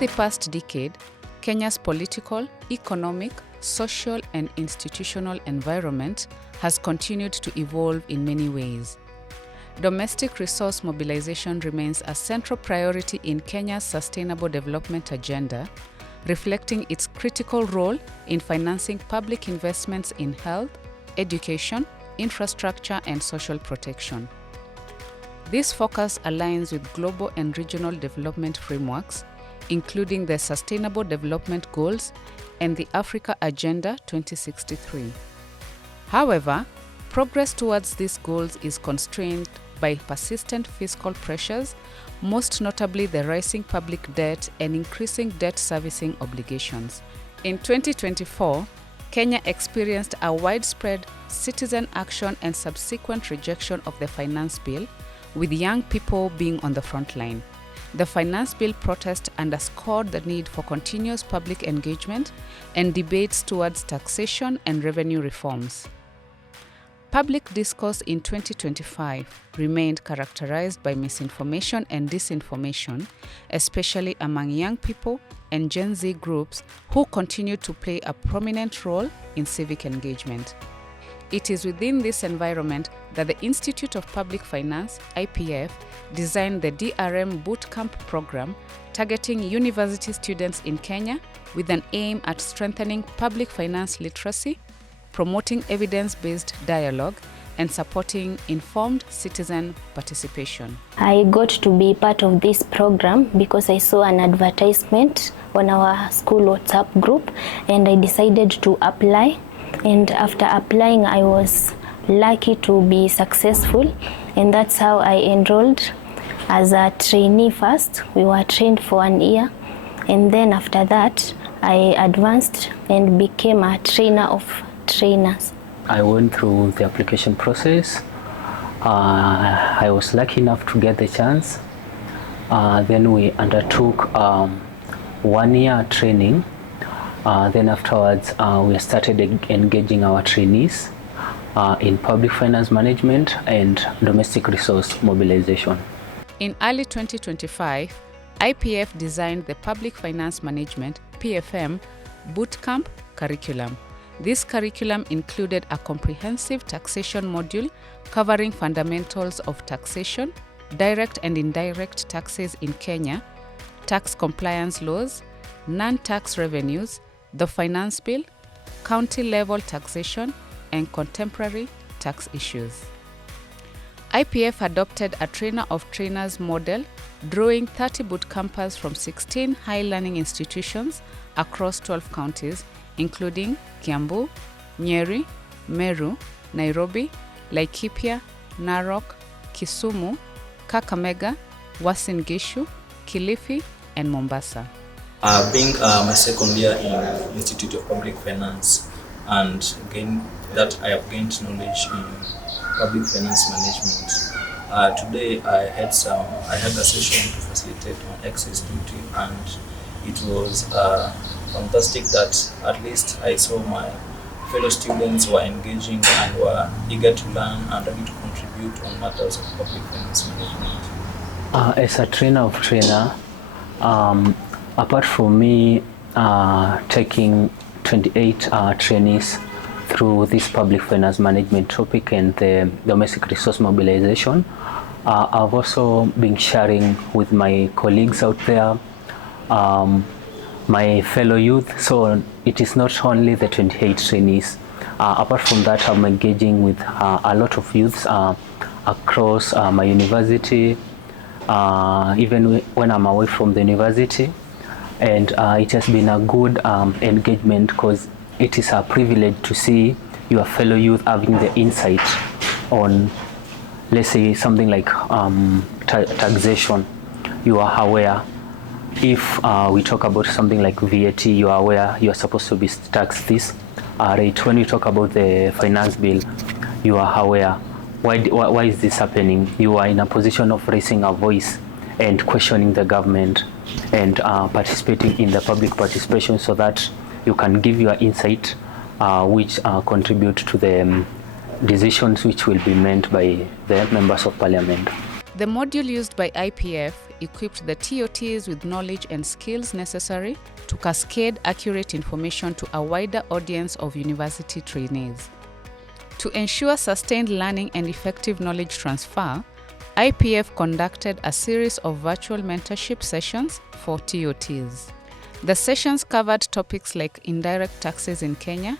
the past decade, Kenya's political, economic, social, and institutional environment has continued to evolve in many ways. Domestic resource mobilization remains a central priority in Kenya's sustainable development agenda, reflecting its critical role in financing public investments in health, education, infrastructure, and social protection. This focus aligns with global and regional development frameworks, including the Sustainable Development Goals and the Africa Agenda 2063. However, progress towards these goals is constrained by persistent fiscal pressures, most notably the rising public debt and increasing debt servicing obligations. In 2024, Kenya experienced a widespread citizen action and subsequent rejection of the finance bill, with young people being on the front line. The finance bill protest underscored the need for continuous public engagement and debates towards taxation and revenue reforms. Public discourse in 2025 remained characterized by misinformation and disinformation, especially among young people and Gen Z groups who continue to play a prominent role in civic engagement. It is within this environment that the Institute of Public Finance, IPF, designed the DRM Bootcamp program targeting university students in Kenya with an aim at strengthening public finance literacy, promoting evidence-based dialogue, and supporting informed citizen participation. I got to be part of this program because I saw an advertisement on our school WhatsApp group and I decided to apply. And after applying, I was lucky to be successful, and that's how I enrolled as a trainee first. We were trained for 1 year, and then after that, I advanced and became a trainer of trainers. I went through the application process. I was lucky enough to get the chance. Then we undertook 1 year training. Then afterwards, we started engaging our trainees in public finance management and domestic resource mobilization. In early 2025, IPF designed the Public Finance Management (PFM) Bootcamp curriculum. This curriculum included a comprehensive taxation module covering fundamentals of taxation, direct and indirect taxes in Kenya, tax compliance laws, non-tax revenues, the finance bill, county-level taxation, and contemporary tax issues. IPF adopted a trainer of trainers model, drawing 30 bootcampers from 16 high-learning institutions across 12 counties, including Kiambu, Nyeri, Meru, Nairobi, Laikipia, Narok, Kisumu, Kakamega, Uasin Gishu, Kilifi, and Mombasa. Being my second year in Institute of Public Finance, and again that I have gained knowledge in public finance management. Today I had a session to facilitate on excess duty, and it was fantastic that at least I saw my fellow students were engaging and were eager to learn and ready to contribute on matters of public finance management. As a trainer of trainer, apart from me taking 28 trainees through this public finance management topic and the domestic resource mobilization, I've also been sharing with my colleagues out there, my fellow youth. So it is not only the 28 trainees. Apart from that, I'm engaging with a lot of youths across my university, even when I'm away from the university. And it has been a good engagement, because it is a privilege to see your fellow youth having the insight on, let's say, something like taxation. You are aware. If we talk about something like VAT, you are aware you are supposed to be taxed this rate. When you talk about the finance bill, you are aware. Why is this happening? You are in a position of raising a voice and questioning the government and participating in the public participation, so that you can give your insight which contribute to the decisions which will be made by the members of parliament. The module used by IPF equipped the TOTs with knowledge and skills necessary to cascade accurate information to a wider audience of university trainees. To ensure sustained learning and effective knowledge transfer, IPF conducted a series of virtual mentorship sessions for TOTs. The sessions covered topics like indirect taxes in Kenya,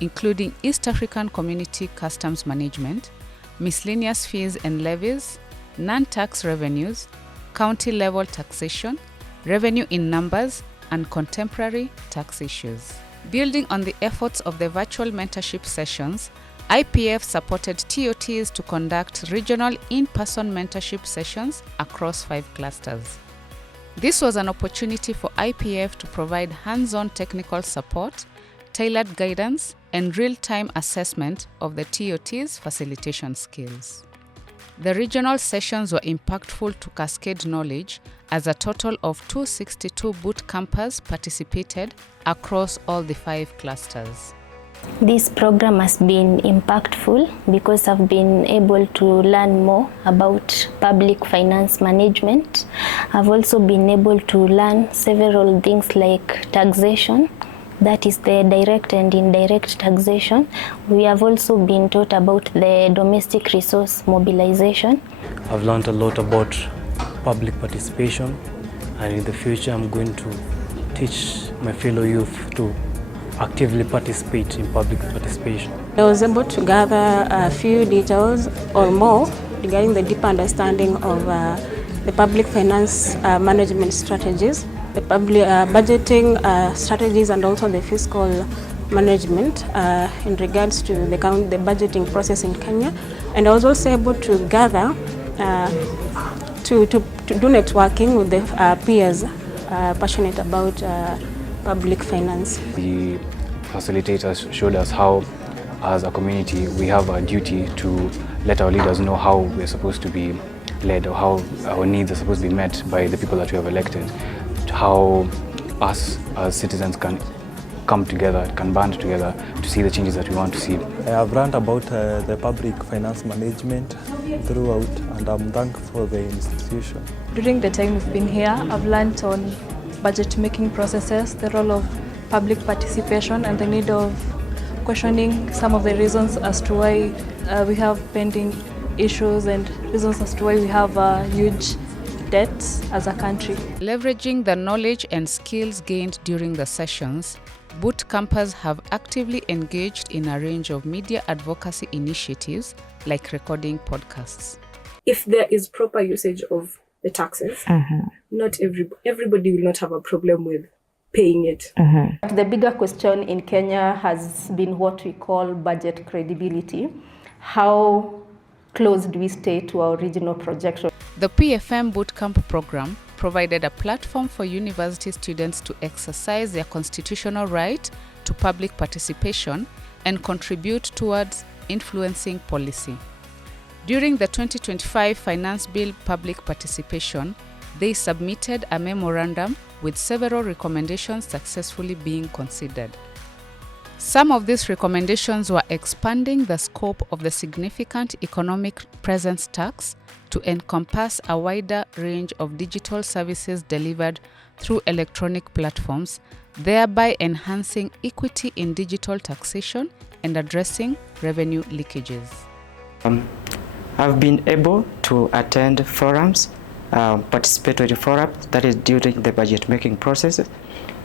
including East African Community Customs Management, miscellaneous fees and levies, non-tax revenues, county-level taxation, revenue in numbers, and contemporary tax issues. Building on the efforts of the virtual mentorship sessions, IPF supported TOTs to conduct regional in-person mentorship sessions across 5 clusters. This was an opportunity for IPF to provide hands-on technical support, tailored guidance, and real-time assessment of the TOTs' facilitation skills. The regional sessions were impactful to cascade knowledge, as a total of 262 boot campers participated across all the 5 clusters. This program has been impactful because I've been able to learn more about public finance management. I've also been able to learn several things like taxation, that is the direct and indirect taxation. We have also been taught about the domestic resource mobilization. I've learned a lot about public participation, and in the future I'm going to teach my fellow youth to actively participate in public participation. I was able to gather a few details or more regarding the deeper understanding of the public finance management strategies, the public budgeting strategies, and also the fiscal management in regards to the budgeting process in Kenya. And I was also able to gather to do networking with the peers passionate about public finance. The facilitators showed us how, as a community, we have a duty to let our leaders know how we're supposed to be led, or how our needs are supposed to be met by the people that we have elected, how us as citizens can come together, can band together to see the changes that we want to see. I have learned about the public finance management throughout, and I'm thankful for the institution. During the time we've been here, I've learned on budget making processes, the role of public participation, and the need of questioning some of the reasons as to why we have pending issues and reasons as to why we have huge debts as a country. Leveraging the knowledge and skills gained during the sessions, boot campers have actively engaged in a range of media advocacy initiatives like recording podcasts. If there is proper usage of the taxes, not everybody will not have a problem with paying it. The bigger question in Kenya has been what we call budget credibility. How close do we stay to our original projection? The PFM Bootcamp program provided a platform for university students to exercise their constitutional right to public participation and contribute towards influencing policy. During the 2025 Finance Bill public participation, they submitted a memorandum with several recommendations successfully being considered. Some of these recommendations were expanding the scope of the significant economic presence tax to encompass a wider range of digital services delivered through electronic platforms, thereby enhancing equity in digital taxation and addressing revenue leakages. I've been able to attend forums, participatory forums, that is during the budget making process.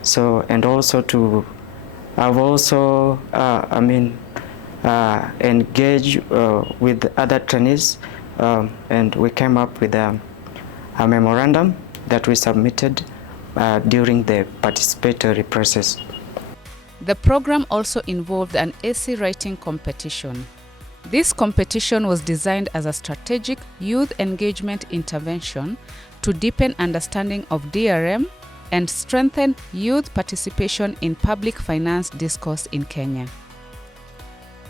So, and also to, I've also, engage with other trainees, and we came up with a memorandum that we submitted during the participatory process. The program also involved an essay writing competition. This competition was designed as a strategic youth engagement intervention to deepen understanding of DRM and strengthen youth participation in public finance discourse in Kenya.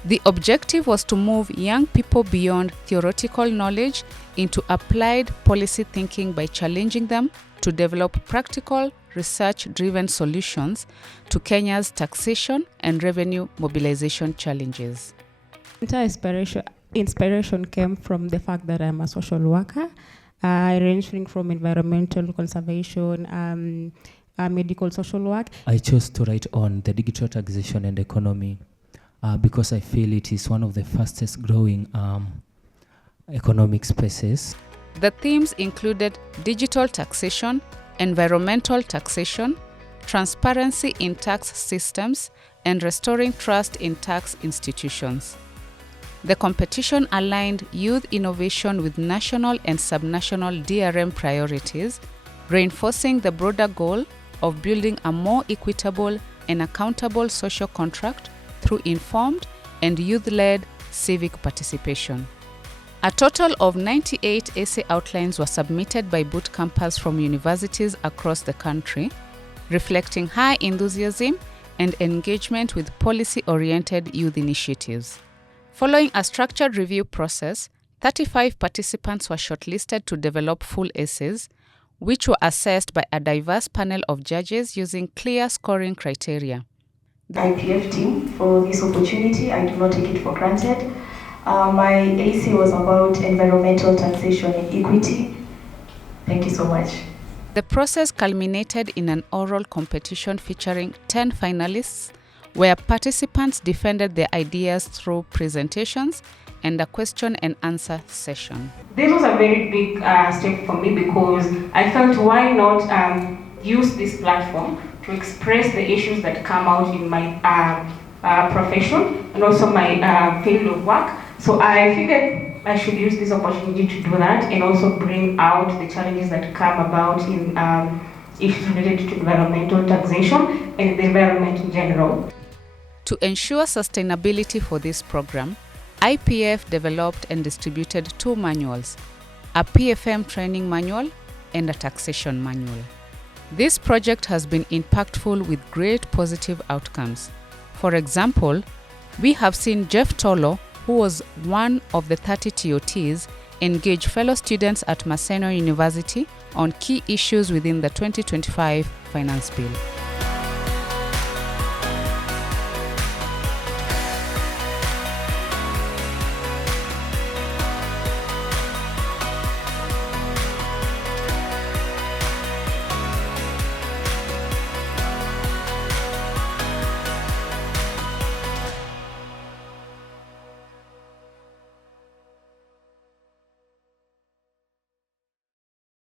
The objective was to move young people beyond theoretical knowledge into applied policy thinking by challenging them to develop practical, research-driven solutions to Kenya's taxation and revenue mobilization challenges. Inspiration inspiration came from the fact that I'm a social worker, ranging from environmental conservation, medical social work. I chose to write on the digital taxation and economy because I feel it is one of the fastest growing economic spaces. The themes included digital taxation, environmental taxation, transparency in tax systems, and restoring trust in tax institutions. The competition aligned youth innovation with national and subnational DRM priorities, reinforcing the broader goal of building a more equitable and accountable social contract through informed and youth-led civic participation. A total of 98 essay outlines were submitted by boot campers from universities across the country, reflecting high enthusiasm and engagement with policy-oriented youth initiatives. Following a structured review process, 35 participants were shortlisted to develop full essays, which were assessed by a diverse panel of judges using clear scoring criteria. The IPF team for this opportunity. I do not take it for granted. My essay was about environmental taxation and equity. Thank you so much. The process culminated in an oral competition featuring 10 finalists, where participants defended their ideas through presentations and a question and answer session. This was a very big step for me because I felt why not use this platform to express the issues that come out in my profession and also my field of work. So I figured I should use this opportunity to do that and also bring out the challenges that come about in issues related to environmental taxation and the environment in general. To ensure sustainability for this program, IPF developed and distributed 2 manuals, a PFM training manual and a taxation manual. This project has been impactful with great positive outcomes. For example, we have seen Jeff Tolo, who was one of the 30 TOTs, engage fellow students at Maseno University on key issues within the 2025 Finance Bill.